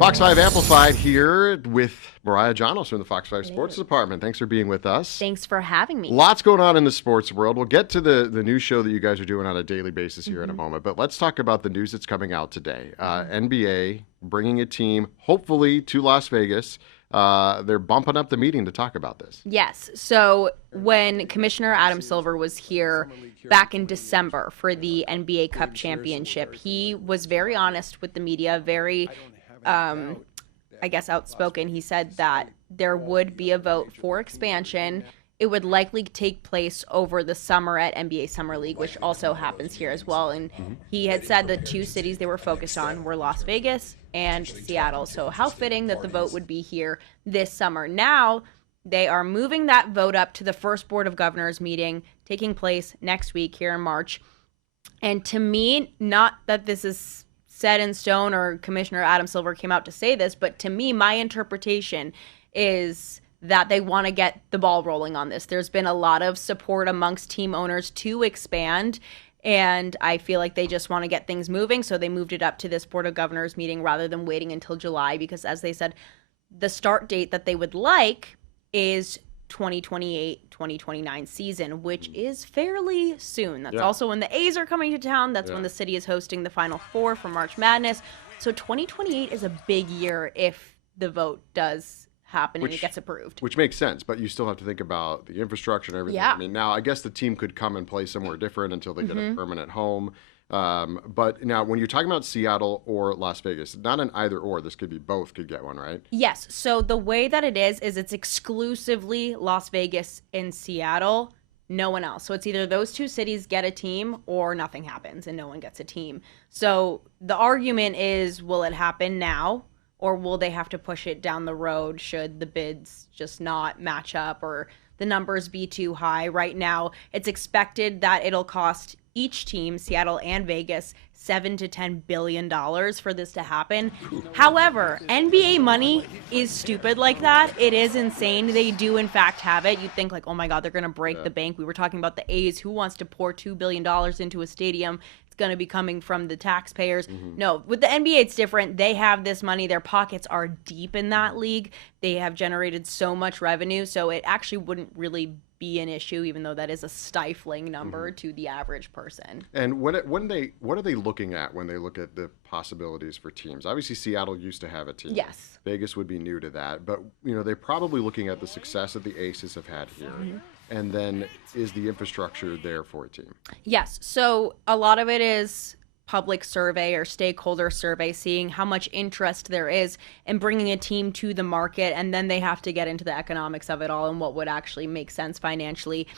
Fox 5 Amplified here with Mariah Jonos from the Fox 5 Sports Department. Thanks for being with us. Thanks for having me. Lots going on in the sports world. We'll get to the new show that you guys are doing on a daily basis here in a moment, but let's talk about the news that's coming out today. NBA bringing a team, hopefully, to Las Vegas. They're bumping up the meeting to talk about this. Yes. So when Commissioner Adam Silver was here back in December for the NBA Cup Championship, he was very honest with the media, very outspoken. He said that there would be a vote for expansion. It would likely take place over the summer at NBA Summer League, which also happens here as well. And he had said the two cities they were focused on were Las Vegas and Seattle. So how fitting that the vote would be here this summer. Now they are moving that vote up to the first Board of Governors meeting taking place next week here in March. And to me, not that this is set in stone or Commissioner Adam Silver came out to say this, but to me, my interpretation is that they want to get the ball rolling on this. There's been a lot of support amongst team owners to expand, and I feel like they just want to get things moving, so they moved it up to this Board of Governors meeting rather than waiting until July, because as they said, the start date that they would like is 2028-2029 season, which is fairly soon. That's also when the A's are coming to town. That's when the city is hosting the Final Four for March Madness. So 2028 is a big year if the vote does happen and it gets approved. Which makes sense, but you still have to think about the infrastructure and everything. Yeah. I mean, now I guess the team could come and play somewhere different until they get a permanent home. But now when you're talking about Seattle or Las Vegas, not an either or, this could be both could get one, right? Yes. So the way that it is it's exclusively Las Vegas and Seattle, no one else. So it's either those two cities get a team or nothing happens and no one gets a team. So the argument is, will it happen now or will they have to push it down the road should the bids just not match up or the numbers be too high? Right now, it's expected that it'll cost each team, Seattle and Vegas, $7 to $10 billion for this to happen. However, NBA money is stupid like that. It is insane. They do, in fact, have it. You'd think like, oh my God, they're going to break the bank. We were talking about the A's. Who wants to pour $2 billion into a stadium? It's going to be coming from the taxpayers. No, with the NBA, it's different. They have this money. Their pockets are deep in that league. They have generated so much revenue, so it actually wouldn't really be an issue, even though that is a stifling number to the average person. And what are they looking at when they look at the possibilities for teams? Obviously, Seattle used to have a team. Yes. Vegas would be new to that, but they're probably looking at the success that the Aces have had here, and then is the infrastructure there for a team? Yes. So a lot of it is public survey or stakeholder survey, seeing how much interest there is in bringing a team to the market, and then they have to get into the economics of it all and what would actually make sense financially.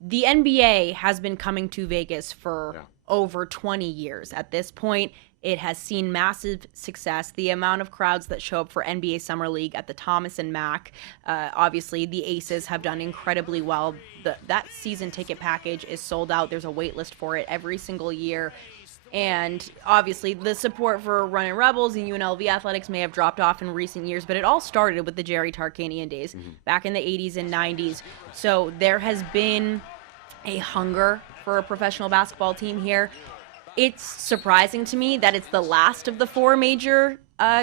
The NBA has been coming to Vegas for over 20 years. At this point, it has seen massive success. The amount of crowds that show up for NBA Summer League at the Thomas and Mack, obviously the Aces have done incredibly well. That season ticket package is sold out. There's a wait list for it every single year. And obviously the support for Runnin' Rebels and UNLV athletics may have dropped off in recent years, but it all started with the Jerry Tarkanian days back in the 80s and 90s. So there has been a hunger for a professional basketball team here. It's surprising to me that it's the last of the four major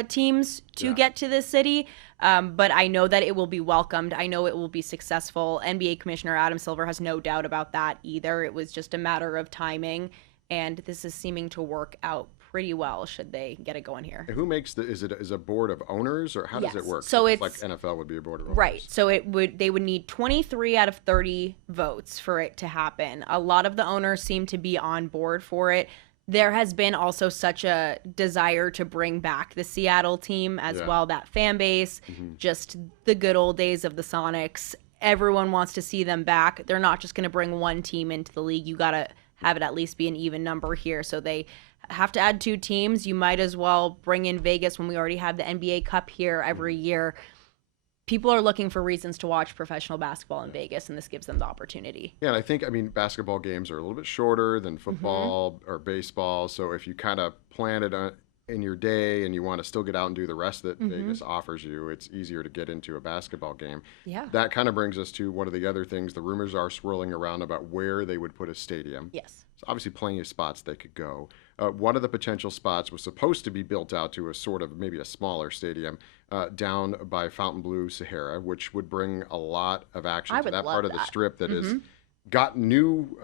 teams to get to this city, but I know that it will be welcomed. I know it will be successful. NBA Commissioner Adam Silver has no doubt about that either. It was just a matter of timing. And this is seeming to work out pretty well should they get it going here. And who makes is it a board of owners, or how does it work? So it's like NFL would be a board of owners. Right. So they would need 23 out of 30 votes for it to happen. A lot of the owners seem to be on board for it. There has been also such a desire to bring back the Seattle team as well, that fan base, just the good old days of the Sonics. Everyone wants to see them back. They're not just going to bring one team into the league. You got to have it at least be an even number here. So they have to add two teams. You might as well bring in Vegas when we already have the NBA Cup here every year. People are looking for reasons to watch professional basketball in Vegas, and this gives them the opportunity. Yeah, and I think, basketball games are a little bit shorter than football or baseball. So if you kind of plan it in your day and you want to still get out and do the rest that Vegas offers you, it's easier to get into a basketball game. Yeah. That kind of brings us to one of the other things. The rumors are swirling around about where they would put a stadium. Yes. So obviously plenty of spots they could go. one of the potential spots was supposed to be built out to a sort of maybe a smaller stadium down by Fontainebleau, Sahara, which would bring a lot of action I to would that love part of the that. strip that is got new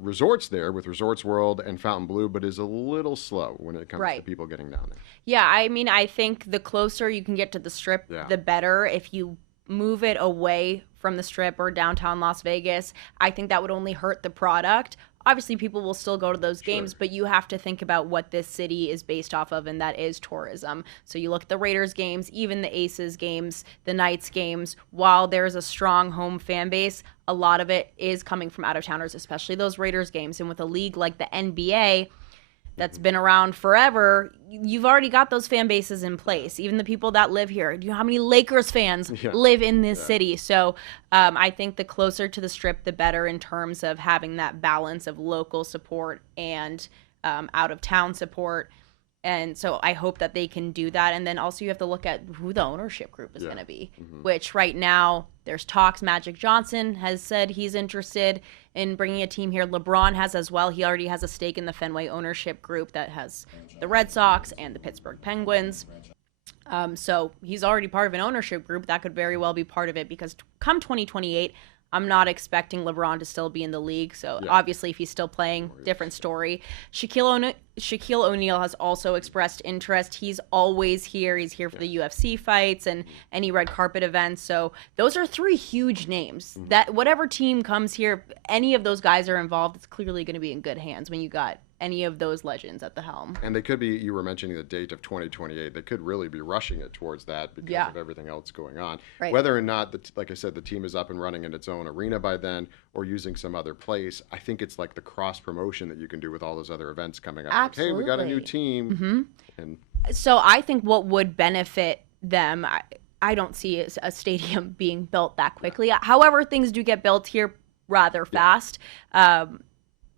resorts there with Resorts World and Fontainebleau, but is a little slow when it comes to people getting down there. Yeah, I mean, I think the closer you can get to the strip, the better. If you move it away from the strip or downtown Las Vegas, I think that would only hurt the product. Obviously, people will still go to those games, but you have to think about what this city is based off of, and that is tourism. So you look at the Raiders games, even the Aces games, the Knights games. While there's a strong home fan base, a lot of it is coming from out-of-towners, especially those Raiders games. And with a league like the NBA that's been around forever, you've already got those fan bases in place. Even the people that live here. Do you know how many Lakers fans live in this city? So I think the closer to the strip, the better in terms of having that balance of local support and out-of-town support. And so I hope that they can do that. And then also you have to look at who the ownership group is going to be, which right now there's talks. Magic Johnson has said he's interested in bringing a team here. LeBron has as well. He already has a stake in the Fenway ownership group that has the Red Sox and the Pittsburgh Penguins. So he's already part of an ownership group. That could very well be part of it because come 2028, I'm not expecting LeBron to still be in the league. So obviously, if he's still playing, different story. Shaquille O'Neal has also expressed interest. He's always here. He's here for the UFC fights and any red carpet events. So those are three huge names. That whatever team comes here, any of those guys are involved, it's clearly going to be in good hands when you got any of those legends at the helm. And they could be, you were mentioning the date of 2028, they could really be rushing it towards that because of everything else going on. Whether or not, like I said, the team is up and running in its own arena by then or using some other place, I think it's like the cross-promotion that you can do with all those other events coming up. Absolutely. Like, hey, we got a new team. And so I think what would benefit them, I don't see a stadium being built that quickly. However, things do get built here rather fast.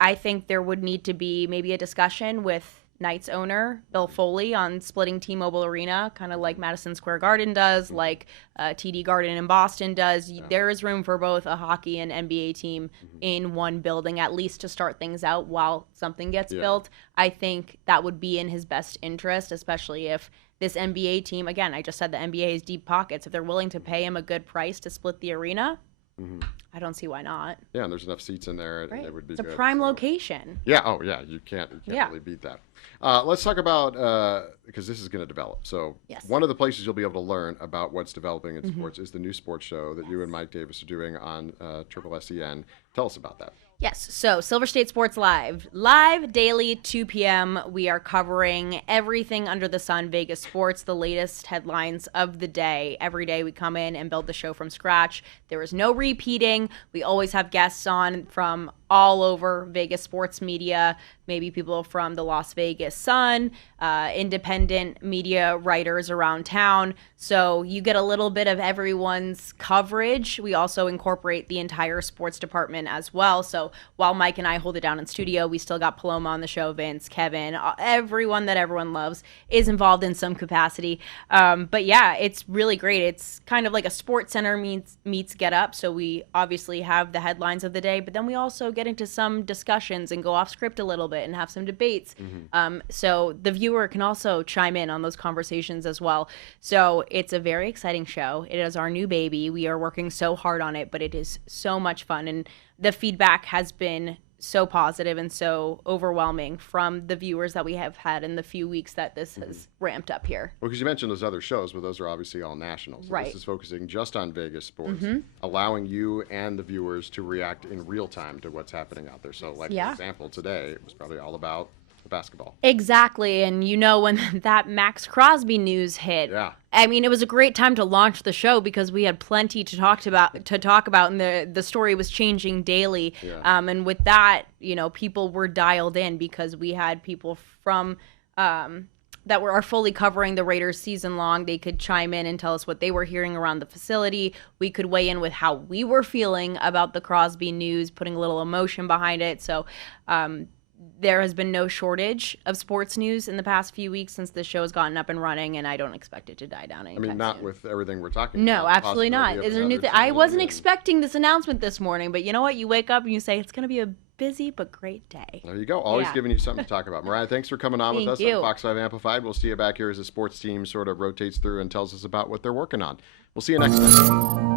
I think there would need to be maybe a discussion with Knights owner Bill Foley on splitting T-Mobile Arena, kind of like Madison Square Garden does, like TD Garden in Boston does. There is room for both a hockey and NBA team in one building, at least to start things out while something gets built. I think that would be in his best interest, especially if this NBA team, again, I just said the NBA has deep pockets. If they're willing to pay him a good price to split the arena, I don't see why not. Yeah, and there's enough seats in there. It would be it's a good, prime location. Yeah. Oh, yeah. You can't really beat that. Let's talk about because this is going to develop. So one of the places you'll be able to learn about what's developing in sports is the new sports show that you and Mike Davis are doing on Triple SEN. Tell us about that. Yes, so Silver State Sports Live daily, 2 p.m. We are covering everything under the sun, Vegas sports, the latest headlines of the day. Every day we come in and build the show from scratch. There is no repeating. We always have guests on from all over Vegas sports media, maybe people from the Las Vegas Sun, independent media writers around town. So you get a little bit of everyone's coverage. We also incorporate the entire sports department as well. So while Mike and I hold it down in studio, we still got Paloma on the show, Vince, Kevin, everyone that everyone loves is involved in some capacity. But yeah, it's really great. It's kind of like a Sports Center meets Get Up. So we obviously have the headlines of the day, but then we also get into some discussions and go off script a little bit and have some debates. So the viewer can also chime in on those conversations as well. So it's a very exciting show. It is our new baby. We are working so hard on it, but it is so much fun. And the feedback has been so positive and so overwhelming from the viewers that we have had in the few weeks that this has ramped up here. Well, because you mentioned those other shows, but those are obviously all national. So right. This is focusing just on Vegas sports, allowing you and the viewers to react in real time to what's happening out there. So, like, for example, today, it was probably all about basketball. Exactly. And you know, when that Max Crosby news hit, I mean, it was a great time to launch the show because we had plenty to talk about, and the story was changing daily. And with that, you know, people were dialed in because we had people from that are fully covering the Raiders season long. They could chime in and tell us what they were hearing around the facility. We could weigh in with how we were feeling about the Crosby news, putting a little emotion behind it. So there has been no shortage of sports news in the past few weeks since the show has gotten up and running, and I don't expect it to die down anytime soon. Not with everything we're talking about. No, absolutely not. Is there new I wasn't expecting this announcement this morning, but you know what? You wake up and you say, it's going to be a busy but great day. There you go. Always Yeah. giving you something to talk about. Mariah, thanks for coming on with Thank us on you. Fox 5 Amplified. We'll see you back here as the sports team sort of rotates through and tells us about what they're working on. We'll see you next time.